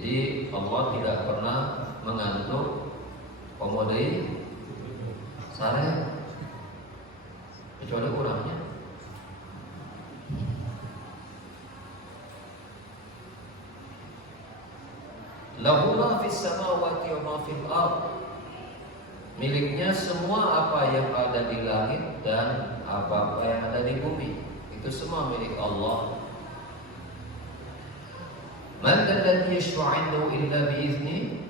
Jadi Allah tidak pernah mengantuk komodai sare kecuali kurangnya. Lahu ma fis samawati wa ma fil ard. Miliknya semua apa yang ada di langit dan apa-apa yang ada di bumi. Itu semua milik Allah. Man alladhi yashfa'u 'indahu illa bi'izni?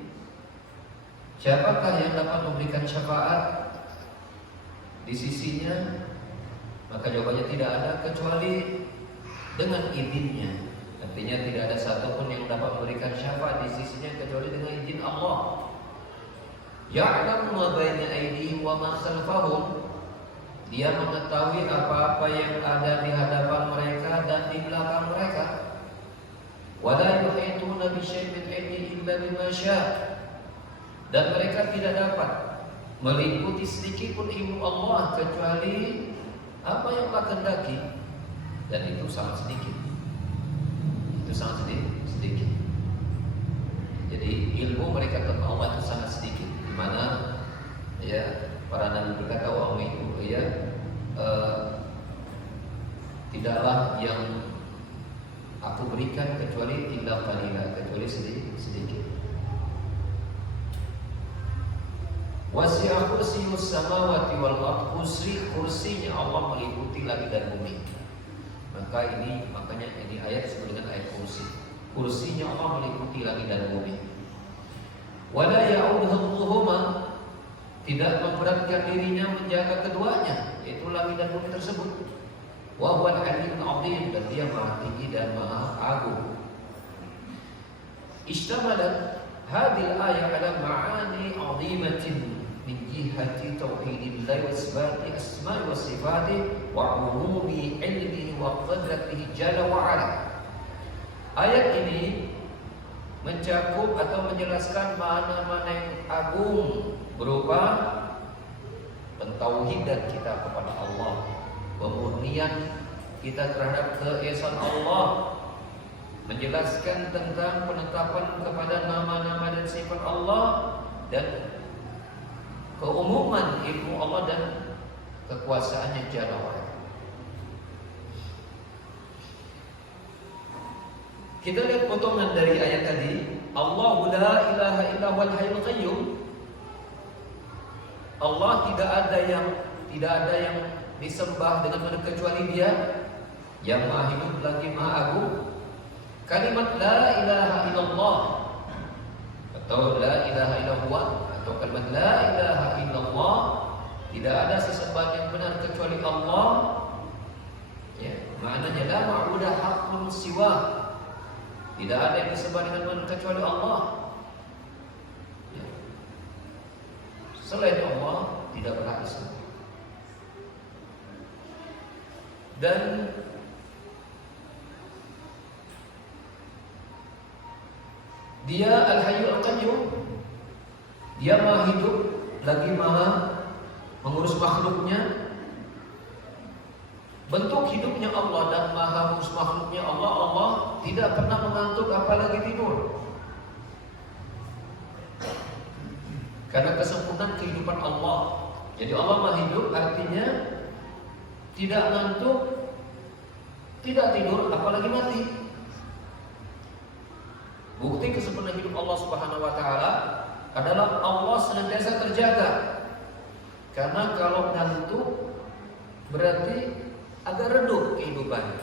Siapakah yang dapat memberikan syafaat di sisinya? Maka jawabannya tidak ada kecuali dengan izinnya. Artinya tidak ada satupun yang dapat memberikan syafaat di sisinya kecuali dengan izin Allah. Ya'lamu ma baina aydihim wa ma khalfahum. Dia mengetahui apa-apa yang ada di hadapan mereka dan di belakang mereka. Wa la yuhituna bi syai'in min ilmihi illa bima syaa'. Dan mereka tidak dapat meliputi sedikit pun ilmu Allah kecuali apa yang Allah kehendaki, dan itu sangat sedikit. Itu sangat sedikit. Jadi ilmu mereka tentang Allah itu sangat sedikit. Di mana ya para nabi berkata wa itu ya tidaklah yang aku berikan kecuali illa qalila, kecuali sedikit. Wasi'a kursiyyus samawati wal ardh. Kursinya Allah meliputi langit dan bumi. Makanya ini ayat disebut dengan ayat kursi. Kursinya Allah meliputi langit dan bumi. Wala ya'uduhuma. Tidak memberatkan dirinya menjaga keduanya, yaitu langit dan bumi tersebut. Wa huwal 'aliyyul 'azim. Dan dia maha tinggi dan maha agung. Ishtamalat hadhihi al-ayah ala ma'ani 'azimatin min jihati tauhidillahi wa isbati asma'i wa sifatihi wa 'umumi 'ilmihi wa qudratihi jalla wa 'ala. Ayat ini mencakup atau menjelaskan makna-makna yang agung berupa pentauhidan kita kepada Allah, pemurnian kita terhadap keesaan Allah, menjelaskan tentang penetapan kepada nama-nama dan sifat Allah, dan keumuman ilmu Allah dan kekuasaannya jalla wa'ala. Kita lihat potongan dari ayat tadi. Allahu la ilaha illa huwal hayyul qayyum. Allah tidak ada yang disembah dengan benar kecuali Dia yang Maha Hidup lagi Maha Agung. Kalimat la ilaha illallah atau la ilaha illallah atau kalimat la ilaha illallah, tidak ada sesembahan yang benar kecuali Allah. Ya, maknanya la ma'budu haqqun siwa. Tidak ada yang disembah dengan benar kecuali Allah. Ya. Selain Allah tidak berhak disembah. Dan Dia Al-Hayyul Qayyum. Dia Maha Hidup lagi Maha mengurus makhluknya. Bentuk hidupnya Allah dan Maha mengurus makhluknya Allah tidak pernah mengantuk apalagi tidur. Karena kesempurnaan kehidupan Allah. Jadi Allah Maha Hidup artinya tidak ngantuk, tidak tidur, apalagi mati. Bukti kesempurnaan hidup Allah Subhanahu wa taala adalah Allah senantiasa terjaga. Karena kalau ngantuk berarti agak redup kehidupannya.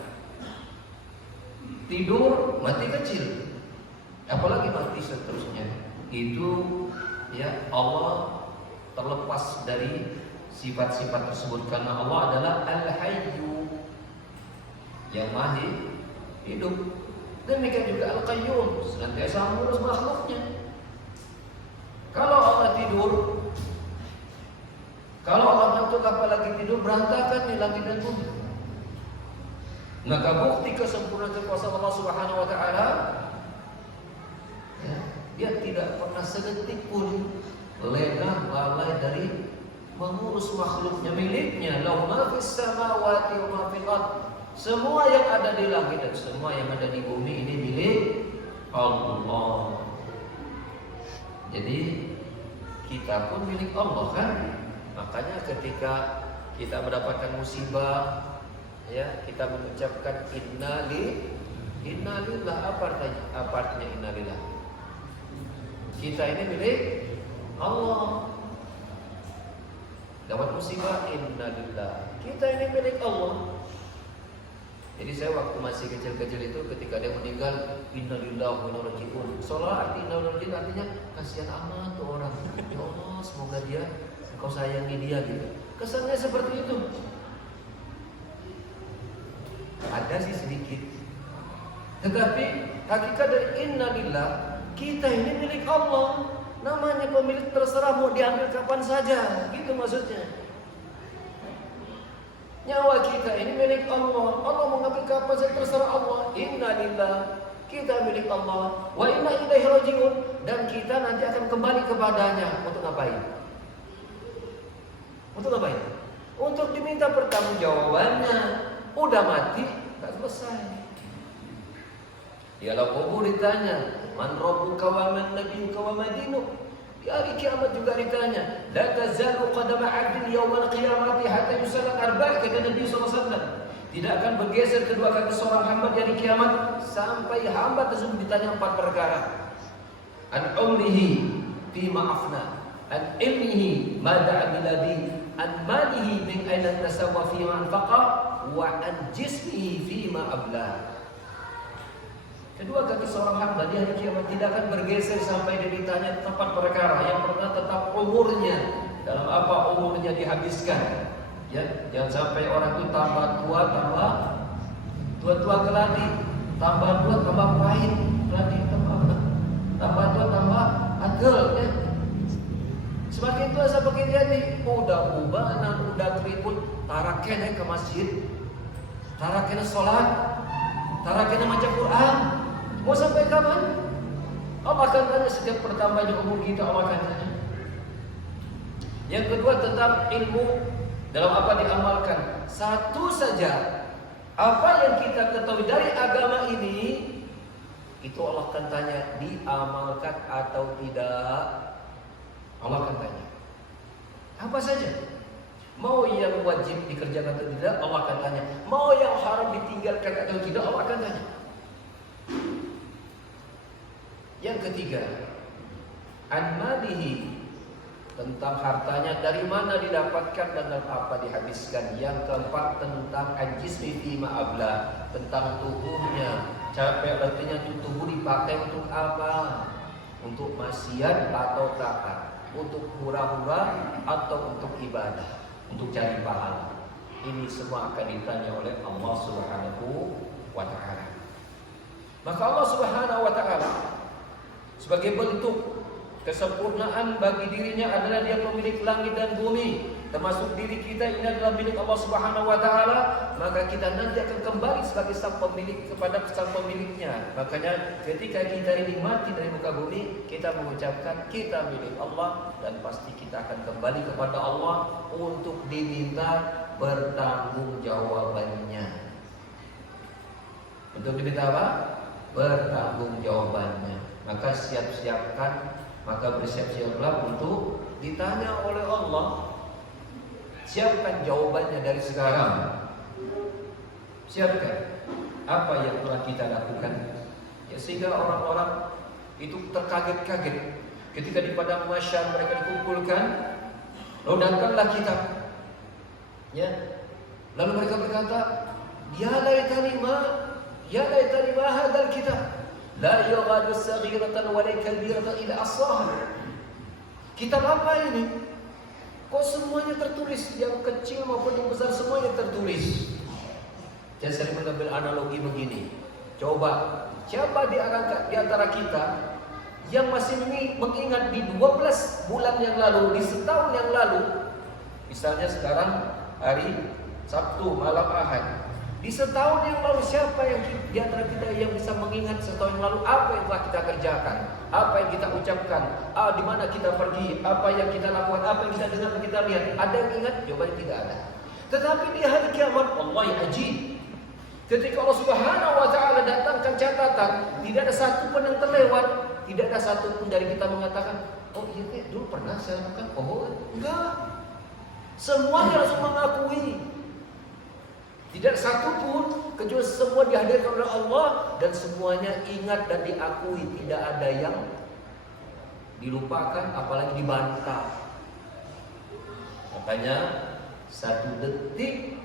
Tidur mati kecil, apalagi mati seterusnya. Itu ya Allah terlepas dari sifat-sifat tersebut, karena Allah adalah Al-Hayyu yang Maha Hidup. Demikian juga Al-Qayyum, senantiasa mengurus makhluknya. Kalau Allah tidur, kalau Allah ngantuk apalagi tidur, berantakan di langit dan bumi. Maka bukti kesempurnaan kekuasaan Allah Subhanahu wa taala, ya, Dia tidak pernah sedetik pun lengah lalai dari mengurus makhluknya, miliknya. Lahu ma fis samawati wa ma fil ardh. Semua yang ada di langit dan semua yang ada di bumi ini milik Allah. Jadi kita pun milik Allah kan. Makanya ketika kita mendapatkan musibah, ya, kita mengucapkan innalillah. Apa artinya innalillah? Kita ini milik Allah. Dapat musibah, innalillah. Kita ini milik Allah. Jadi saya waktu masih kecil-kecil itu ketika dia meninggal, innalillahi wa inna ilaihi raji'un. Soalnya arti inna lillahi artinya kasihan amat tuh orang. Ya Allah, semoga dia engkau sayangi dia gitu. Kesannya seperti itu. Ada sih sedikit. Tetapi hakikat dari innalillah, kita ini milik Allah. Namanya pemilik terserah mau diambil kapan saja, gitu maksudnya. Nyawa kita ini milik Allah. Allah mau ngambil kapan saja terserah Allah. Innalillah, kita milik Allah. Wa inna ilaihi raji'un, dan kita nanti akan kembali kepadanya. Untuk ngapain? Untuk ngapain? Untuk diminta pertanggungjawabannya. Udah mati, tak selesai. Di alam kubur ditanya, man rabbuka wa man nabiyyuka wa ma dinuk. Di hari kiamat juga ditanya, la tazalu qadama 'abdin yaumal qiyamati hatta yusalla arba'a, kata Nabi SAW. Tidak akan bergeser kedua kaki seorang hamba di hari kiamat sampai hamba tersebut ditanya 4 perkara. An umrihi fima afna, an ilmihi madza amila bi, an malihi min aina tasawwa fima anfaqa, wa an jismihi fima abla. Kedua kaki seorang hamba di hari kiamat tidak akan bergeser sampai dia ditanya 4 perkara. Yang pertama tentang umurnya, dalam apa umurnya dihabiskan. Ya, jangan sampai orang itu tambah tua keladi, tambah tua tambah pahit, keladi tambah tua tambah agel, ya. Semakin tua semakin jadi udah ubanan, udah keriput, tarakena ke masjid, tarakena sholat, tarakena baca Quran. Mau sampai kapan? Allah akan tanya setiap bertambahnya umur kita, Allah akan tanya. Yang kedua tentang ilmu, dalam apa diamalkan. Satu saja, apa yang kita ketahui dari agama ini, itu Allah akan tanya, diamalkan atau tidak. Allah akan tanya. Apa saja? Mau yang wajib dikerjakan atau tidak, Allah akan tanya. Mau yang haram ditinggalkan atau tidak, Allah akan tanya. Yang ketiga, an malihi, tentang hartanya, dari mana didapatkan dan dalam apa dihabiskan. Yang keempat tentang ajismi fima abla, tentang tubuhnya. Capek artinya tubuh dipakai untuk apa? Untuk maksiat atau taat, untuk hura-hura atau untuk ibadah, untuk cari pahala. Ini semua akan ditanya oleh Allah Subhanahu wa ta'ala. Maka Allah Subhanahu wa ta'ala sebagai bentuk kesempurnaan bagi dirinya adalah dia pemilik langit dan bumi, termasuk diri kita ini adalah milik Allah Subhanahu wa ta'ala. Maka kita nanti akan kembali sebagai sang pemilik kepada sang pemiliknya. Makanya ketika kita ini mati dari muka bumi, kita mengucapkan kita milik Allah, dan pasti kita akan kembali kepada Allah untuk diminta bertanggung-jawabannya. Untuk diminta apa? Bertanggung-jawabannya. Maka siap-siapkan, maka bersiap-siaplah untuk ditanya oleh Allah. Siapkan jawabannya dari sekarang. Siapkan apa yang telah kita lakukan, ya, sehingga orang-orang itu terkaget-kaget ketika di padang mahsyar mereka dikumpulkan. Lalu datanglah kitab, ya. Lalu mereka berkata, ya laitani ma hadzal kitab. La yughadiru saghiratan wa la kabiratan illa ahsaha. Kitab apa ini? Kok semuanya tertulis, yang kecil maupun yang besar semuanya tertulis. Saya sering mengambil analogi begini. Coba, siapa di antara kita yang masih mengingat di 12 bulan yang lalu, di setahun yang lalu, misalnya sekarang hari Sabtu malam Ahad, di setahun yang lalu siapa yang di antara kita yang bisa mengingat setahun yang lalu apa yang telah kita kerjakan, apa yang kita ucapkan, di mana kita pergi, apa yang kita lakukan, apa yang kita dengar, kita lihat? Ada yang ingat? Jawabannya tidak ada. Tetapi di hari kiamat, Allah ajib, Ketika Allah Subhanahu wa taala datangkan catatan, tidak ada satu pun yang terlewat, tidak ada satu pun dari kita mengatakan, "Oh iya, dulu pernah saya lakukan." Oh, enggak. Semuanya langsung mengakui. Tidak satu pun kecuali semua dihadirkan oleh Allah dan semuanya ingat dan diakui, tidak ada yang dilupakan apalagi dibantah. Makanya satu detik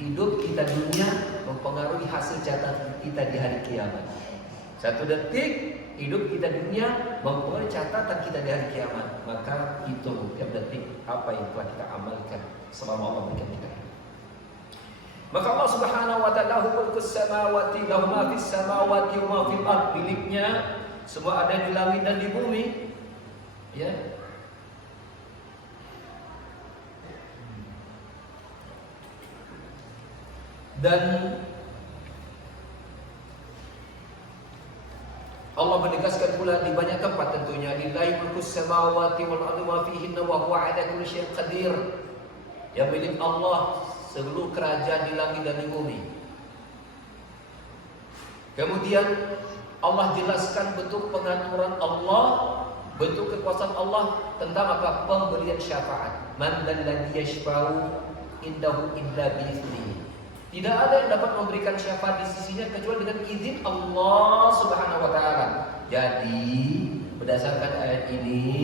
hidup kita dunia mempengaruhi hasil catatan kita di hari kiamat. Satu detik hidup kita dunia mempengaruhi catatan kita di hari kiamat. Maka hitung tiap detik apa yang telah kita amalkan selama Allah berikan kita. Maka Allah Subhanahu wa ta'ala mulkus samawati lahu ma fis samawati wa ma fil ard, miliknya semua ada di langit dan di bumi. Ya. Dan Allah menegaskan pula di banyak tempat tentunya, lillahi mulkus samawati wal ardi wa fihinna wa huwa 'ala kulli syai'in qadir. Yang milik Allah seluruh kerajaan di langit dan di bumi. Kemudian Allah jelaskan bentuk pengaturan Allah, bentuk kekuasaan Allah tentang apa? Pemberian syafaat. Man dzalladzi yashfa'u indahu illa bi'idznihi. Tidak ada yang dapat memberikan syafaat di sisinya kecuali dengan izin Allah Subhanahu wa taala. Jadi, berdasarkan ayat ini,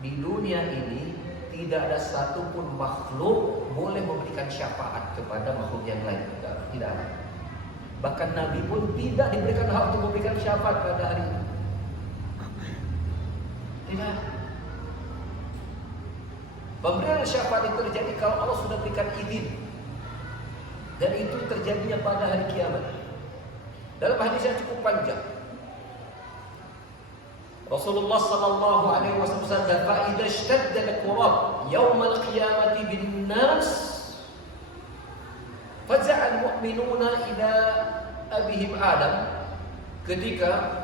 di dunia ini tidak ada satupun makhluk boleh memberikan syafaat kepada makhluk yang lain. Tidak ada. Bahkan Nabi pun tidak diberikan hak untuk memberikan syafaat pada hari ini. Tidak. Pemberian syafaat itu terjadi kalau Allah sudah berikan izin. Dan itu terjadinya pada hari kiamat. Dalam hadis yang cukup panjang, Rasulullah sallallahu alaihi wasallam bersabda, "Fa idza ishtadda al-qurab yaum al-qiyamati bin-nas faza'a al-mu'minuna ila abihim Adam." Ketika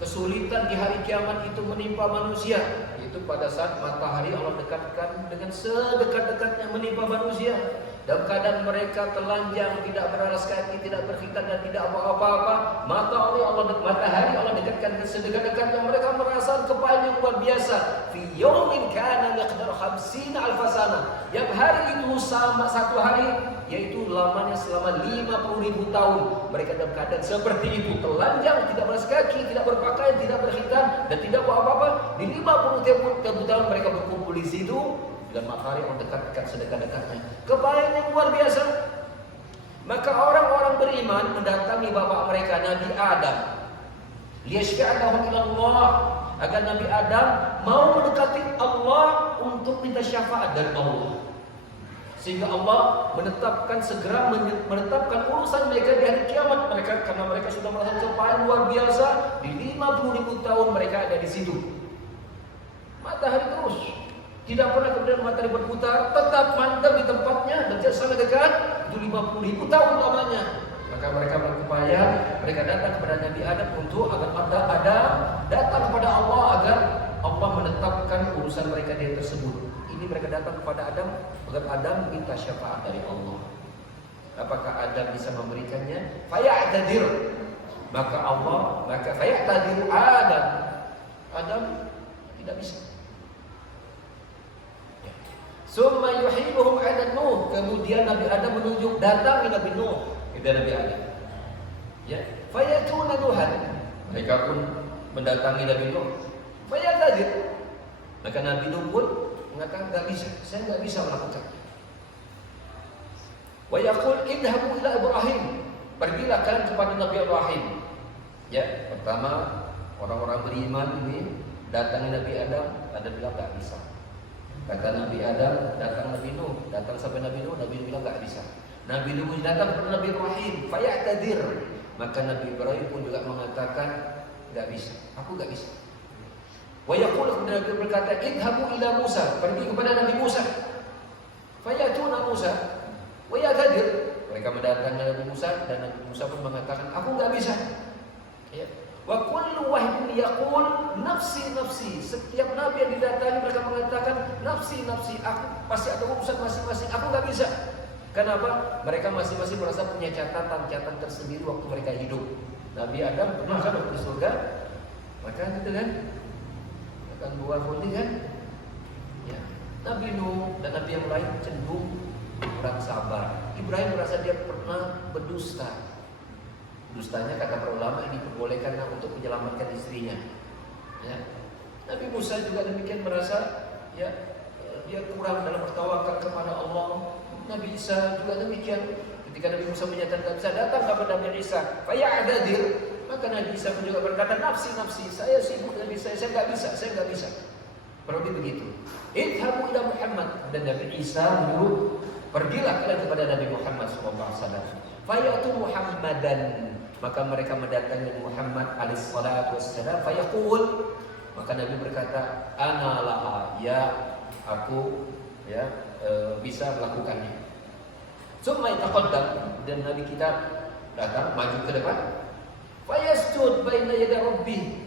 kesulitan di hari kiamat itu menimpa manusia, itu pada saat matahari Allah dekatkan dengan sedekat-dekatnya menimpa manusia, dalam keadaan mereka telanjang, tidak beralas kaki, tidak berkhitan dan tidak apa-apa, matahari Allah dekatkan dengan sedekat-dekatnya, mereka merasakan kepahitan yang luar biasa. Fi yaumin kana miqdaru 50 alf sana, yang hari itu sama satu hari, yaitu lamanya selama 50.000 tahun. Mereka dalam keadaan seperti itu, telanjang, tidak beralas kaki, tidak berpakaian, tidak berkhitan dan tidak apa-apa. Di 50.000 tahun mereka berkumpul di situ dan matahari yang dekat-dekat sedekat-dekatnya. Kepahitan yang luar biasa. Maka orang-orang beriman mendatangi bapak mereka Nabi Adam, liyashfa'alahum ila Allah, agar Nabi Adam mau mendekati Allah untuk minta syafaat dari Allah, sehingga Allah segera menetapkan urusan mereka di hari kiamat. Mereka karena mereka sudah merasakan kepahitan luar biasa, di 50.000 tahun mereka ada di situ. Matahari terus, tidak pernah kemudian matahari berputar, tetap mantap di tempatnya dan sangat dekat. Itu 50.000 tahun lamanya. Maka mereka berupaya, mereka datang kepada Nabi Adam untuk agar datang kepada Allah agar Allah menetapkan urusan mereka di tersebut. Ini mereka datang kepada Adam agar Adam minta syafaat dari Allah. Apakah Adam bisa memberikannya? Faya'tadir. Maka faya'tadir Adam. Adam tidak bisa. Summa yuhibuhum 'ala Nuh. Kemudian Nabi Adam menunjuk datangi Nabi Nuh kepada Nabi Adam. Ya, fayatuna Nuhan. Mereka pun mendatangi Nabi Nuh. Fayatadir. Maka Nabi Nuh pun mengatakan, enggak bisa, saya enggak bisa melakukan. Wa yaqul idhabu ila Ibrahim. Pergilah kalian kepada Nabi Ibrahim. Ya, pertama orang-orang beriman ini datangi Nabi Adam, Adam bilang enggak bisa. Kata Nabi Adam, datang Nabi Nuh, datang sampai Nabi Nuh bilang enggak bisa. Nabi Nuh datang kepada Nabi Ibrahim, fayatadir. Maka Nabi Ibrahim pun juga mengatakan, enggak bisa, aku enggak bisa. Wa yaqulu, kemudian Nabi berkata, idhabu ila Musa, pergi kepada Nabi Musa. Fayatuna Musa, wa yatadir. Mereka mendatangi Nabi Musa dan Nabi Musa pun mengatakan, aku enggak bisa. Ya. Wa kullu wahidin yaqul nafsi nafsi. Setiap nabi yang didatangi mereka mengatakan nafsi nafsi, aku pasti ada urusan masing-masing, aku nggak bisa. Kenapa? Mereka masing-masing merasa punya catatan tersendiri waktu mereka hidup. Nabi Adam pernah kan di surga, makan gitu kan, makan buah kuning kan. Ya. Nabi Nuh dan nabi yang lain cenderung kurang sabar. Ibrahim merasa dia pernah berdusta. Dustanya kata para ulama ini diperbolehkan untuk menyelamatkan istrinya. Ya. Nabi Musa juga demikian merasa ya dia kurang dalam bertawakal kepada Allah. Nabi Isa juga demikian. Ketika Nabi Musa menyatakan bisa datang kepada Nabi Isa, faya'dadir, maka Nabi Isa pun juga berkata nafsi nafsi, saya sibuk Nabi saya nggak bisa. Berarti begitu. Idhabu ila Muhammad, dan Nabi Isa menyuruh pergilah kalian kepada Nabi Muhammad SAW. Fayatu Muhammadan, maka mereka mendatangi Muhammad alaihissalatu wassalam. Fayaqul, maka Nabi berkata, ana laha, ya aku ya bisa melakukannya. Summa yataqaddam, dan Nabi kita datang maju ke depan. Fayasjud baina yaday rabbih,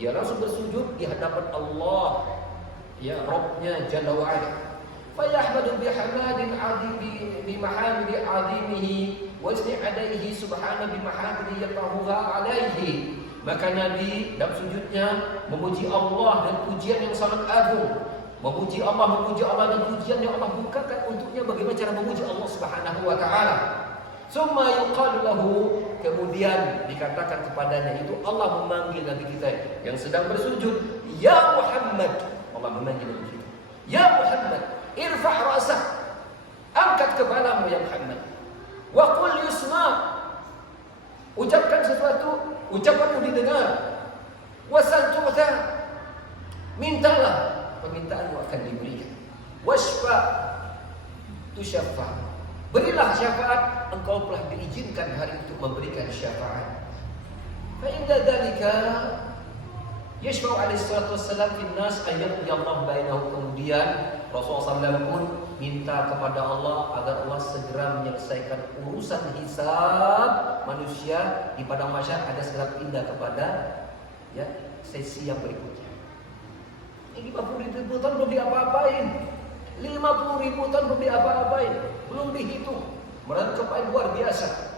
dia langsung bersujud di hadapan Allah, ya Rabbnya Jalla wa Ala. Fayahmadu bihamadin adimi bimahamidi adimihi wa isni alaihi subhanahu bimahamidi yatahuha alaihi. Maka Nabi dalam sujudnya memuji Allah dan pujian yang sangat agung. Memuji Allah dan pujian yang Allah bukakan untuknya bagaimana cara memuji Allah Subhanahu wa taala. Summa yuqalu lahu, kemudian dikatakan kepadanya, itu Allah memanggil Nabi kita yang sedang bersujud, ya Muhammad. Allah memanggil Nabi kita, ya Muhammad, irfa' ra'sak, angkat kepalamu ya Muhammad. Wa qul yusma', ucapkan sesuatu, ucapanmu didengar. Wasal tu'ta, mintalah, permintaanmu akan diberikan. Washfa' tusyaffa', berilah syafaat, engkau telah diizinkan hari untuk memberikan syafaat. Fa inda dzalika yashfa'u alaihi salatu wassalam fin nas ayyaqdi Allah bainahu. Kemudian Rasulullah SAW pun minta kepada Allah agar Allah segera menyelesaikan urusan hisab manusia di padang mahsyar, ada segera pindah kepada ya sesi yang berikutnya. Ini 50.000 tahun belum diapa-apain, 50.000 tahun belum diapa-apain, belum dihitung, merangkap luar biasa.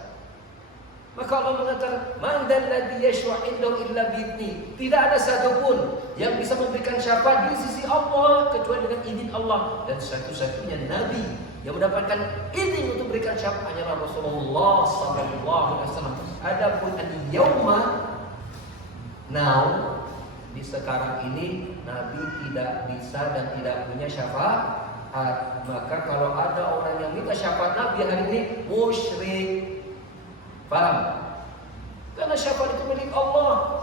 Maka Allah mengatakan, man dzalladzi yashfa'u indahu illa bi'idznih. Tidak ada satupun yang bisa memberikan syafaat di sisi Allah kecuali dengan izin Allah, dan satu-satunya nabi yang mendapatkan izin untuk memberikan syafaat hanyalah Rasulullah SAW. Adapun al-yauma, now, di sekarang ini nabi tidak bisa dan tidak punya syafaat. Maka kalau ada orang yang minta syafaat nabi hari ini, musyrik. Paham? Karena syafaat itu milik Allah.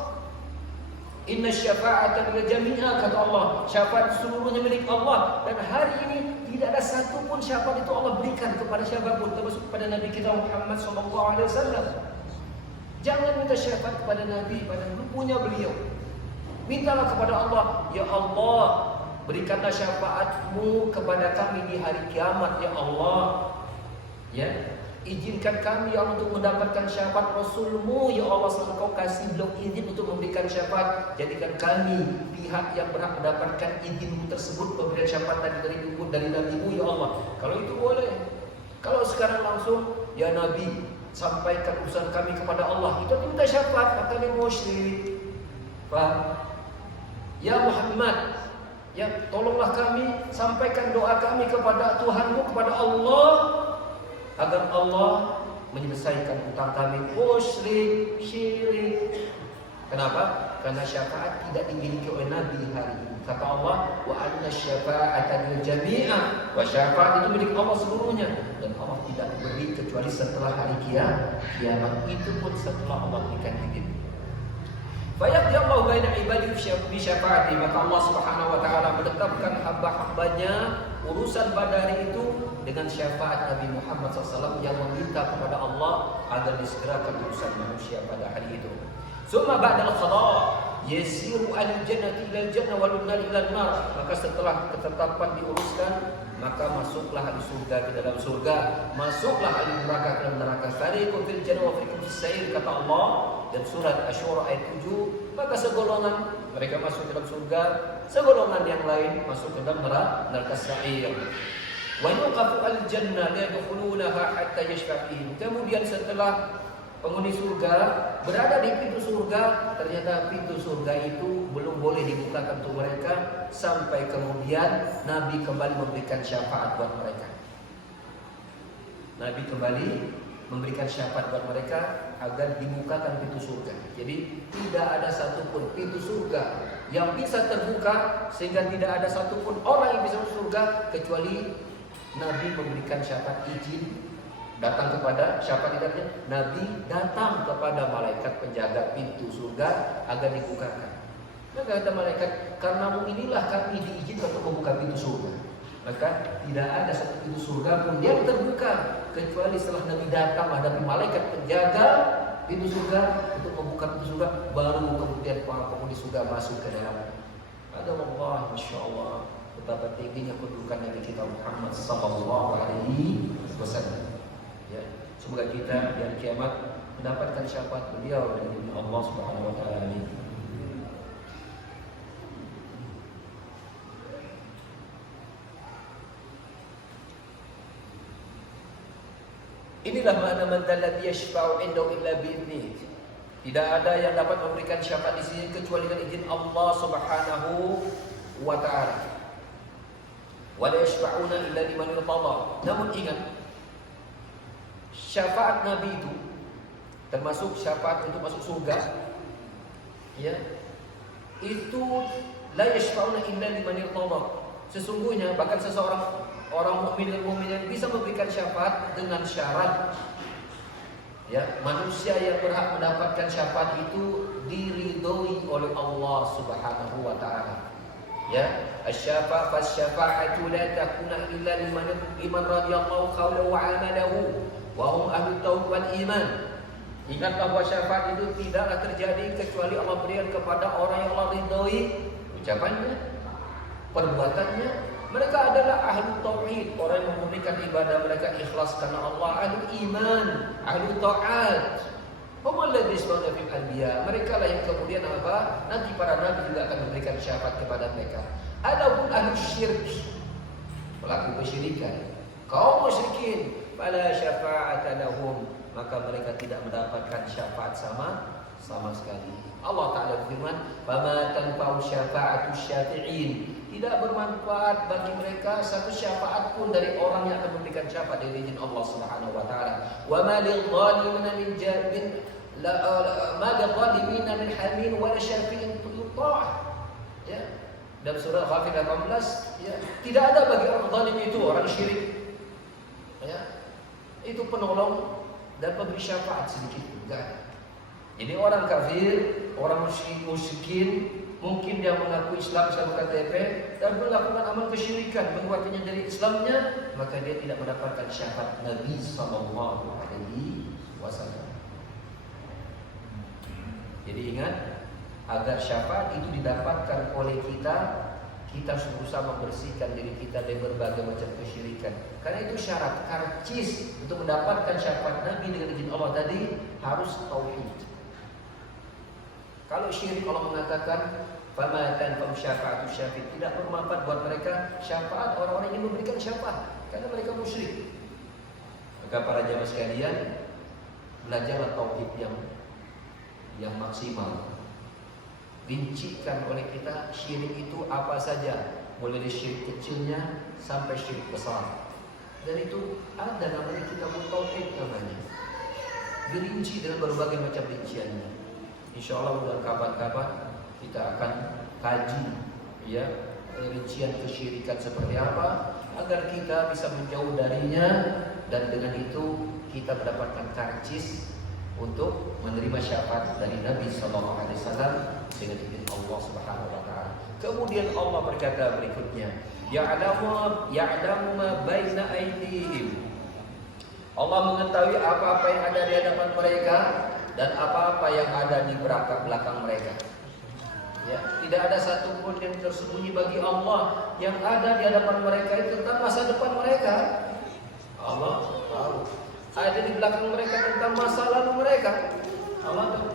Inna syafa'ata lil jami'a, kata Allah, syafaat seluruhnya milik Allah. Dan hari ini tidak ada satu pun syafaat itu Allah berikan kepada siapapun, termasuk kepada Nabi kita Muhammad SAW. Jangan minta syafaat kepada Nabi, pada punya beliau. Mintalah kepada Allah, ya Allah, berikanlah syafaatmu kepada kami di hari kiamat, ya Allah. Ya, izinkan kami ya Allah untuk mendapatkan syafaat Rasulmu, ya Allah, Engkau kasih beliau izin untuk memberikan syafaat. Jadikan kami pihak yang berhak mendapatkan izinmu tersebut, memberikan syafaat dari Nabi-Mu, ya Allah. Kalau itu boleh. Kalau sekarang langsung, ya Nabi, sampaikan urusan kami kepada Allah, itu minta syafaat, maka dia musyrik. Paham? Ya Muhammad, ya tolonglah kami, sampaikan doa kami kepada Tuhanmu, kepada Allah, agar Allah menyelesaikan utang kami. Musyrik, syirik. Kenapa? Karena syafaat tidak dimiliki oleh Nabi hari ini. Kata Allah, wa anna syafa'ata lil jami'a, wa syafaat itu milik Allah seluruhnya, dan Allah tidak beri kecuali setelah hari kiamat. Itu pun setelah Allah berikan izin. Fayaqdi Allah baina ibadihi bi syafaati, maka Allah Subhanahu wa taala menetapkan hamba-hambanya urusan pada hari itu dengan syafaat Nabi Muhammad SAW yang meminta kepada Allah agar disegerakan urusan manusia pada hari itu. Summa ba'dal qada yasiru al-jannati ila al-jannah wal nar ila an-nar. Maka setelah ketetapan diuruskan, maka masuklah ahli surga ke dalam surga, masuklah ahli neraka ke dalam neraka. Fariqun fil jannah wa fariqun fis sa'ir, kata Allah. dan surat Asy-Syura ayat 7, maka segolongan mereka masuk ke dalam surga, segolongan yang lain masuk ke dalam neraka sa'ir. Wa yuqafu al-jannah la yadkhulunaha hatta yashfa'ihim. Kemudian setelah penghuni surga berada di pintu surga, ternyata pintu surga itu belum boleh dibukakan untuk mereka sampai kemudian Nabi kembali memberikan syafaat buat mereka. Nabi kembali memberikan syafaat buat mereka agar dibukakan pintu surga. Jadi tidak ada satupun pintu surga yang bisa terbuka sehingga tidak ada satupun orang yang bisa masuk surga kecuali Nabi memberikan syafaat izin datang kepada syafaat idatnya. Nabi datang kepada malaikat penjaga pintu surga agar dibukakan. Maka kata malaikat, karenamu inilah kami diizinkan untuk membuka pintu surga. Maka tidak ada satu pintu surga pun yang terbuka kecuali setelah Nabi datang menghadapi malaikat penjaga pintu surga untuk membuka pintu surga, baru kemudian para penghuni surga masuk ke dalam. Ada Allah, masya Allah, betapa tingginya kedudukan Nabi kita Muhammad sallallahu alaihi wasallam. Ya, semoga kita di hari kiamat mendapatkan syafaat beliau dari Allah Subhanahu wa taala. Inilah makna man alladhi yashfa'u 'indahu illa bi'idnih. Tidak ada yang dapat memberikan syafaat di sini kecuali dengan izin Allah Subhanahu wa taala. Wa la yashfa'una illa liman irtada. Namun ingat, syafaat Nabi itu termasuk syafaat untuk masuk surga, ya, itu la yashfa'una illa liman irtada. Sesungguhnya bahkan seseorang orang mukmin dan mukminah bisa memberikan syafaat dengan syarat, ya, manusia yang berhak mendapatkan syafaat itu diridhoi oleh Allah Subhanahu wa taala. Ya, asy-syafa' fasy-syafa'atu la takuna illa liman radiyallahu qawlahu wa 'amalahu wa hum ahlut tauhid wal iman. Ingat bahwa syafaat itu tidaklah terjadi kecuali Allah berikan kepada orang yang Allah ridhoi ucapannya, perbuatannya. Mereka adalah ahlu tauhid, orang yang memberikan ibadah mereka ikhlas karena Allah, ahlu iman, ahlu ta'at. Mereka lah yang kemudian apa? Nanti para nabi juga akan memberikan syafaat kepada mereka. Adapun ahlu syirk, pelaku kesyirikan, kaum musyrikin, fala syafa'ata lahum, maka mereka tidak mendapatkan syafaat sama sekali. Allah Ta'ala berfirman, "Fama tanfa'u syafa'atu syafi'in." Tidak bermanfaat bagi mereka satu syafaat pun dari orang yang akan memberikan syafaat dari izin Allah Subhanahu wa taala. Wa ma lil-zalimina min jabin ma lil-zalimina min hamin wa la syafi'in tu'ta'. Ya. Dalam surah Ghafir 18, ya, tidak ada bagi orang zalim itu, orang syirik, ya, itu penolong dan pemberi syafaat sedikit pun enggak ada. Jadi orang kafir, orang musyrikin, mungkin dia mengaku Islam KTP dan melakukan amal kesyirikan, mengeluarkannya dari Islamnya, maka dia tidak mendapatkan syafaat Nabi sallallahu alaihi wasallam. Jadi ingat, agar syafaat itu didapatkan oleh kita harus berusaha membersihkan diri kita dari berbagai macam kesyirikan. Karena itu syarat karcis untuk mendapatkan syafaat Nabi dengan izin Allah tadi harus tauhid. Kalau syirik, Allah mengatakan fama tanfa'u syafa'atu syafi', tidak bermanfaat buat mereka syafaat orang-orang yang memberikan syafaat karena mereka musyrik. Maka para jamaah sekalian, belajarlah tauhid yang maksimal. Rincikan oleh kita syirik itu apa saja, mulai dari syirik kecilnya sampai syirik besar. Dan itu ada namanya kitab tauhid namanya. Dirinci dengan berbagai macam rinciannya. Insyaallah dalam kapan-kapan kita akan kaji, ya, rincian kesyirikan seperti apa agar kita bisa menjauh darinya, dan dengan itu kita mendapatkan karcis untuk menerima syafaat dari Nabi sallallahu alaihi wasallam dengan izin Allah Subhanahu wa taala. Kemudian Allah berkata berikutnya, ya'lamu ma baina aydihim. Allah mengetahui apa-apa yang ada di hadapan mereka dan apa-apa yang ada di belakang mereka. Ya, tidak ada satu pun yang tersembunyi bagi Allah. Yang ada di hadapan mereka itu tentang masa depan mereka, Allah tahu. Ada di belakang mereka tentang masa lalu mereka, Allah tahu.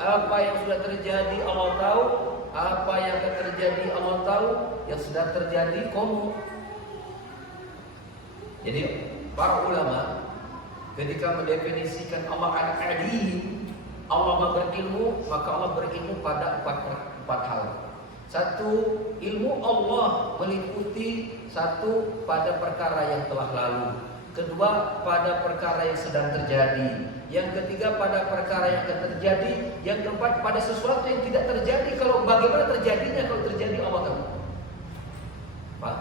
Apa yang sudah terjadi Allah tahu, apa yang akan terjadi Allah tahu, yang sudah terjadi kamu. Jadi para ulama ketika mendefinisikan Allah al-alim, Allah berilmu, maka Allah berilmu pada empat hal. Satu, ilmu Allah meliputi satu pada perkara yang telah lalu. Kedua, pada perkara yang sedang terjadi. Yang ketiga, pada perkara yang akan terjadi. Yang keempat, pada sesuatu yang tidak terjadi. Kalau bagaimana terjadinya, kalau terjadi Allah tahu. Pak,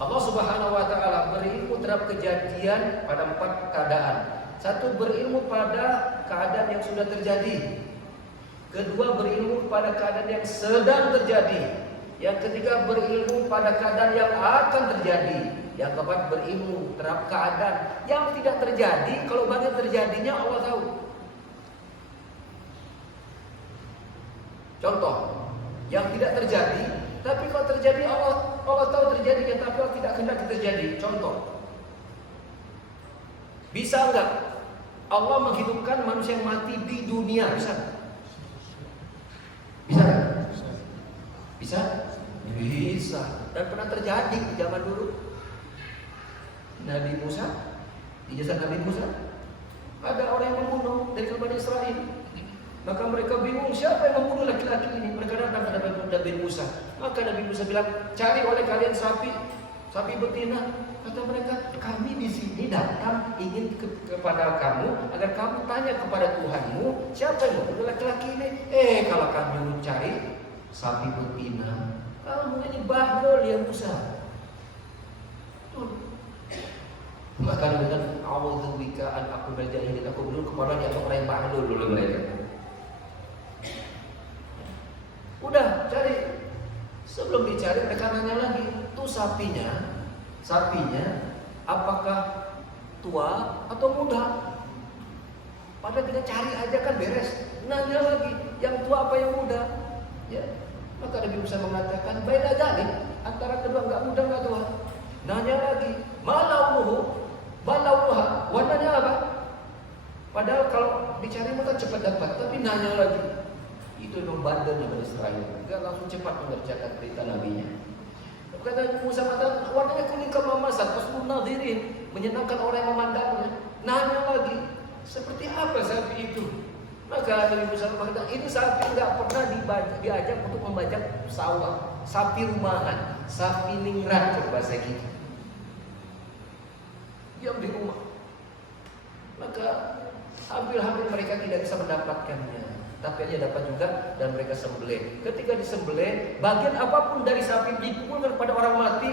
Allah Subhanahu wa taala berilmu terhadap kejadian pada empat keadaan. Satu, berilmu pada keadaan yang sudah terjadi. Kedua, berilmu pada keadaan yang sedang terjadi. Yang ketiga, berilmu pada keadaan yang akan terjadi. Yang keempat, berilmu terhadap keadaan yang tidak terjadi. Kalau bagian terjadinya Allah tahu. Contoh, yang tidak terjadi, tapi kalau terjadi Allah tahu terjadinya, tapi Allah tidak kehendak terjadi. Contoh, bisa enggak Allah menghidupkan manusia yang mati di dunia? Bisa? Bisa? Bisa? Bisa. Dan pernah terjadi di zaman dulu. Nabi Musa, di jasa Nabi Musa, ada orang yang membunuh dari kaum Bani Israel. Maka mereka bingung, siapa yang membunuh laki-laki ini? Mereka datang kepada Nabi Musa. Maka Nabi Musa bilang, cari oleh kalian sapi betina. Kata mereka, kami di sini datang ingin kepada kamu agar kamu tanya kepada Tuhanmu, siapa yang membunuh laki-laki ini? Kalau kami mencari sapi betina, kamu ini bahlul ya Musa. Maka dengan a'udzubika an aku berjahil, aku dulu kepada dia orang yang bahlul dulu mereka. Udah cari. Sebelum dicari mereka nanya lagi, tuh sapinya apakah tua atau muda? Padahal kita cari aja kan beres. Nanya lagi, yang tua apa yang muda? Ya. Maka Nabi Musa mengatakan, beda gali antara kedua, enggak muda enggak tua. Nanya lagi, balauha, warnanya apa? Padahal kalau dicari maka cepat dapat, tapi nanya lagi. Itu memang bandelnya Bani Israel. Enggak langsung cepat mengerjakan perintah nabinya. Kata Musa mengatakan, warnanya kuning kemamasan, husnul nadhirin, menyenangkan orang yang memandangnya. Nanya lagi, seperti apa sapi itu? Maka Nabi Musa mengatakan, ini sapi enggak pernah diajak untuk membajak sawah, sapi rumahan, sapi ningrat bahasa kita. Diam di rumah. Maka hampir mereka tidak bisa mendapatkannya. Tapi dia dapat juga dan mereka sembelih. Ketika disembelih, bagian apapun dari sapi dipukulkan kepada orang mati,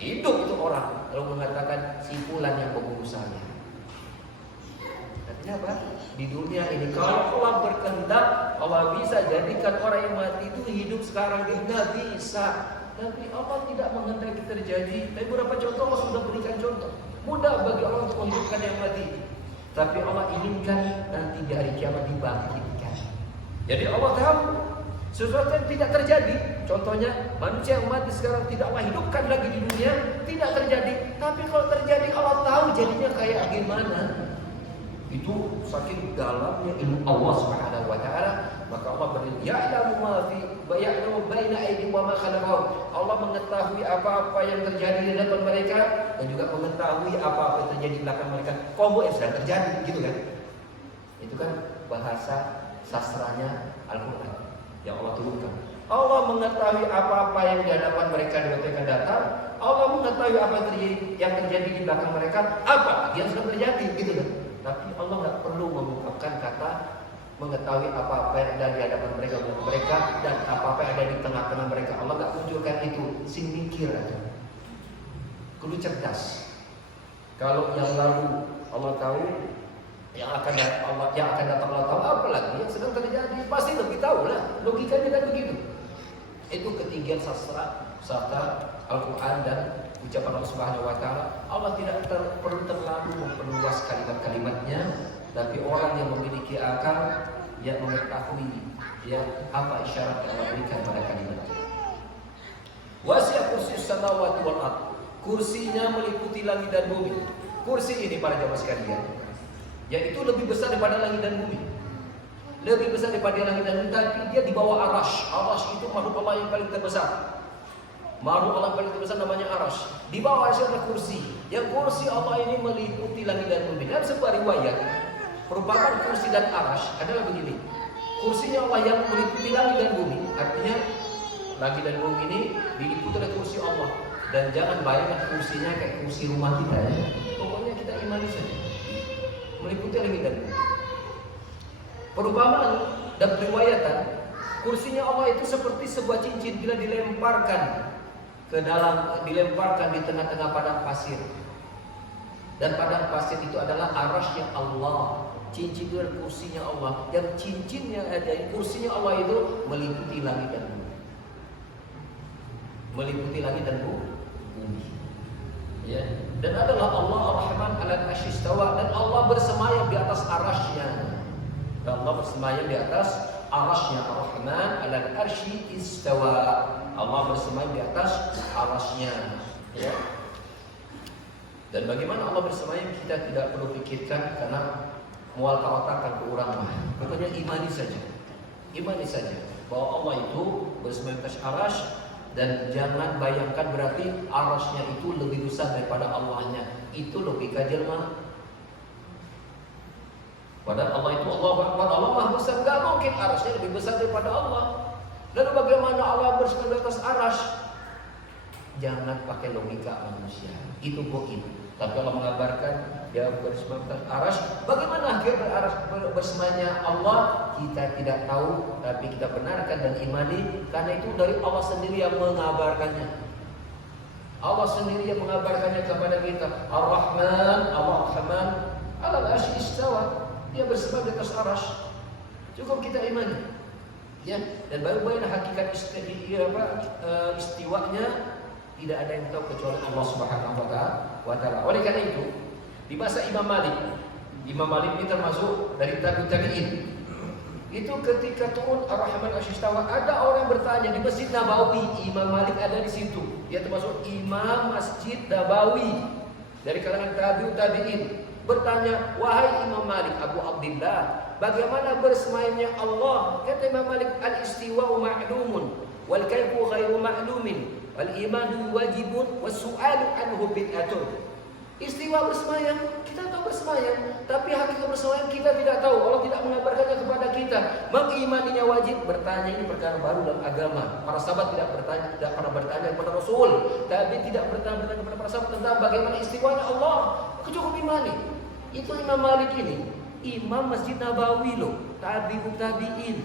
hidup itu orang. Lalu mengatakan si fulan yang membunuh saya. Artinya apa? Di dunia ini kalau Allah berkehendak, Allah bisa jadikan orang yang mati itu hidup sekarang di dunia, bisa. Tapi Allah tidak menghendaki terjadi. Tapi beberapa contoh Allah sudah berikan contoh. Mudah bagi Allah untuk menghidupkan yang mati. Tapi Allah inginkan nanti di hari kiamat dibangkitkan. Jadi Allah tahu sesuatu yang tidak terjadi. Contohnya manusia yang mati sekarang tidak Allah hidupkan lagi di dunia, tidak terjadi. Tapi kalau terjadi Allah tahu jadinya kayak gimana. Itu saking dalamnya ilmu Allah Subhanahu wa taala. Maka Allah berfirman, ya'lamu ma fi ya'lamu baina aydihim wa ma khalfahum. Allah mengetahui apa-apa yang terjadi di depan mereka dan juga mengetahui apa-apa yang terjadi di belakang mereka. Kombo yang sedang terjadi, gitu kan? Itu kan bahasa sastranya Al-Quran yang Allah turunkan. Allah mengetahui apa-apa yang di hadapan mereka di waktu yang akan datang. Allah mengetahui apa yang terjadi di belakang mereka, apa yang sedang terjadi, gitu kan? Tapi Allah nggak perlu mengungkapkan kata mengetahui apa-apa yang ada di hadapan mereka dan apa-apa yang ada di tengah-tengah mereka. Allah nggak munculkan itu, sing mikir aja. Kudu cerdas. Kalau yang lalu Allah tahu, yang akan datang Allah tahu, apalagi yang sedang terjadi pasti lebih tahu lah. Logikanya kan begitu. Itu ketinggian sastra Al-Quran dan ucapan Allah Subhanahu wa taala. Allah tidak perlu terlalu memperluas kalimat-kalimatnya, tapi orang yang memiliki akal yang mengetahui apa isyarat yang Allah berikan pada kalimatnya. Wasi'a kursiyyus samawati wal ardh. Kursinya meliputi langit dan bumi. Kursi ini para jamaah sekalian, yaitu lebih besar daripada langit dan bumi. lebih besar daripada langit dan bumi, tapi dia di bawah arash. Arash itu makhluk Allah yang paling terbesar. Makhluk Allah paling terbesar namanya arash. Di bawah arash ada kursi. Yang kursi Allah ini meliputi langit dan bumi. Dalam sebuah riwayat, perumpamaan kursi dan arash adalah begini. Kursinya Allah yang meliputi langit dan bumi. Artinya langit dan bumi ini diliputi oleh kursi Allah. Dan jangan bayangkan kursinya kayak kursi rumah kita ya. Pokoknya kita imani saja. Meliputi langit dan bumi. Perumpamaan dan periwayatan, kursinya Allah itu seperti sebuah cincin bila dilemparkan ke dalam, dilemparkan di tengah-tengah padang pasir. Dan padang pasir itu adalah arasy Allah. Cincin itu adalah kursinya Allah. Yang cincinnya ada, kursinya Allah itu meliputi langit dan bumi. Meliputi langit dan bumi. Ya. Dan adalah Allah Ar-Rahman al-Arsy istawa, dan Allah bersemayam di atas arasy-Nya. Dan Allah bersemayam di atas arasy-Nya. Ar-Rahman al-Arsy istawa. Allah bersemayam di atas arasy-Nya. Ya. Dan bagaimana Allah bersemayam kita tidak perlu pikirkan, karena mual ka otak ke urang mah. Pokoknya imani saja. Imani saja bahwa Allah itu bersemayam di atas arasy. Dan jangan bayangkan berarti arasy-Nya itu lebih besar daripada Allah-Nya. Itu logika jelma. Padahal Allah itu Allah Akbar, Allah Maha Besar. Gak mungkin arasy-Nya lebih besar daripada Allah. Lalu bagaimana Allah bersemayam di atas arasy? Jangan pakai logika manusia. Itu goib. Tapi Allah mengabarkan dia bersemayam di atas arasy. Bagaimana akhir bersemayamnya Allah? Kita tidak tahu, tapi kita benarkan dan imani, karena itu dari Allah sendiri yang mengabarkannya. Allah sendiri yang mengabarkannya kepada kita. Ar-Rahman, Ar-Rahman al-Arsy istawa. Dia bersemayam di atas arasy. Cukup kita imani. Ya, dan baru hakikat istiwanya tidak ada yang tahu kecuali Allah Subhanahu wa taala. Oleh karena itu, di masa Imam Malik ini termasuk dari tabi'in. Itu ketika turun Ar-Rahman al-Arsy istawa, ada orang bertanya di Masjid Nabawi, Imam Malik ada di situ. Dia termasuk Imam Masjid Nabawi dari kalangan tabi'in. Bertanya, wahai Imam Malik Abu Abdillah, bagaimana bersemayamnya Allah? Kata Imam Malik, al-istiwa'u ma'lumun wal kayfu ghairu ma'lumin wal imanu wajibun was su'alu anhu bid'atun. Istiwa bersemayam, kita tahu bersemayam, tapi hakikat bersemayam kita tidak tahu. Allah tidak mengabarkannya kepada kita. Mengimaninya wajib. Bertanya ini perkara baru dalam agama. Para sahabat tidak pernah bertanya kepada Rasul, tapi tidak bertanya kepada para sahabat tentang bagaimana istiwanya Allah. Cukup imani. Itu Imam Malik ini, Imam Masjid Nabawi loh, tabi'in,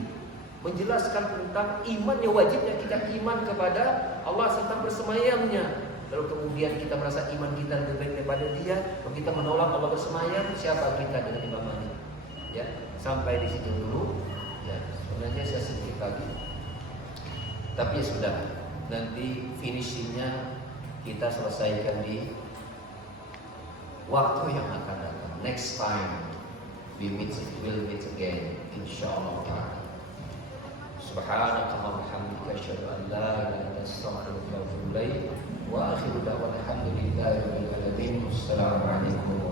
menjelaskan tentang imannya, wajibnya kita iman kepada Allah tentang bersemayamnya. Lalu kemudian kita merasa iman kita lebih baik daripada dia, lalu kita menolak Allah bersemayam. Siapa kita dengan Imam Malik? Ya, sampai di situ dulu. Ya, sebenarnya saya sedikit lagi, tapi ya sudah. Nanti finishingnya kita selesaikan di waktu yang akan datang. Next time we'll meet again, insyaallah. Subhanakallahumma wa bihamdika asyhadu an la ilaha illa anta astaghfiruka wa atubu ilaik. Wa akhiru da'wana alhamdulillahi rabbil alamin. Wassalamu alaikum